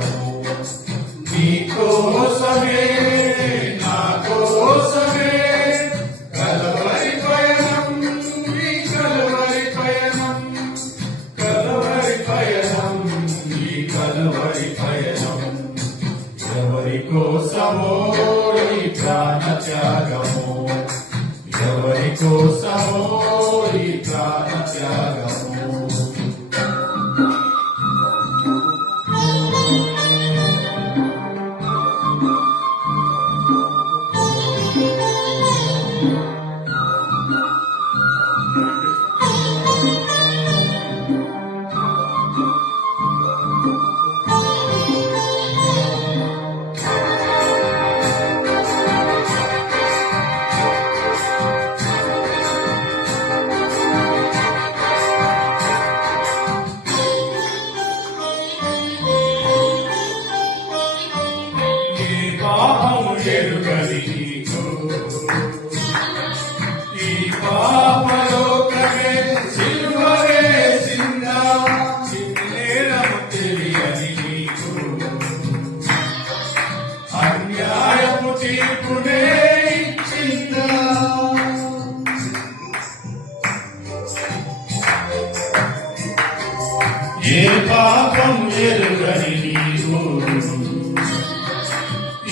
త్యాగము నీకోసమే నా కోసమే కలవరి పయనం నీ కలవరి పయనం కలవరి పయనం నీ కలవరి పయనం ఎవరి కోసమో ఈ ప్రాణ త్యాగము ఎవరి కోసమో ఈ ప్రాణ త్యాగము ఎరుగని నీకు ఈ పాపలోకమే సిలువవేసిందా చిన్నేరము తెలియని నీకు అన్యాయము తీర్పునే ఇచ్చిందా ఏ పాపం ఎరుగని నీకు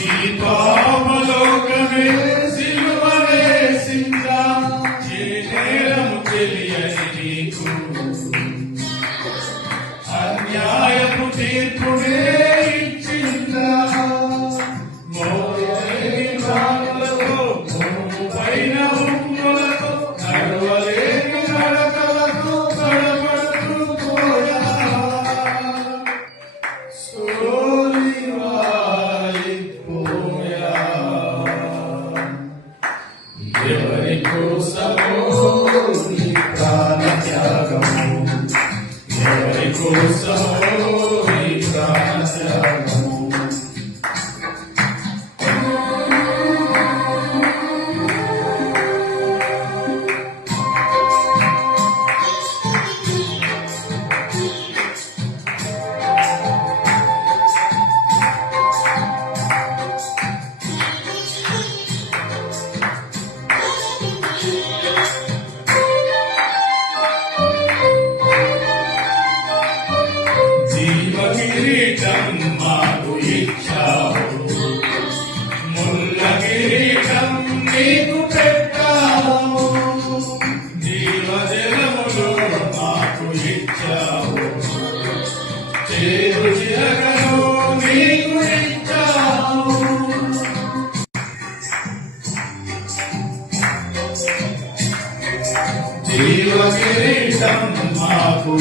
ఈ పాపలోకమే సిలువ వేసిందా ఏ నేరము తెలియని నీకు అన్యాయపు తీర్పునే ఇచ్చిందా మోయలేని ప్రాణులతో భూమి పైన ఉమ్ములతో నడవలేని నడకలతో కడపడుతూ పోయా ఎవరి కోసమో ఈ ప్రాణ త్యాగము ఎవరి కోసమో ఈ ప్రాణ త్యాగము కిరీటం మాకు ఇచ్చావు ముల్ల కిరీటం నీకు పెట్టావు జీవజలములు మాకు ఇచ్చావు చేరు చిరగను నీకు ఇచ్చావు జీవ కిరీటం మాకు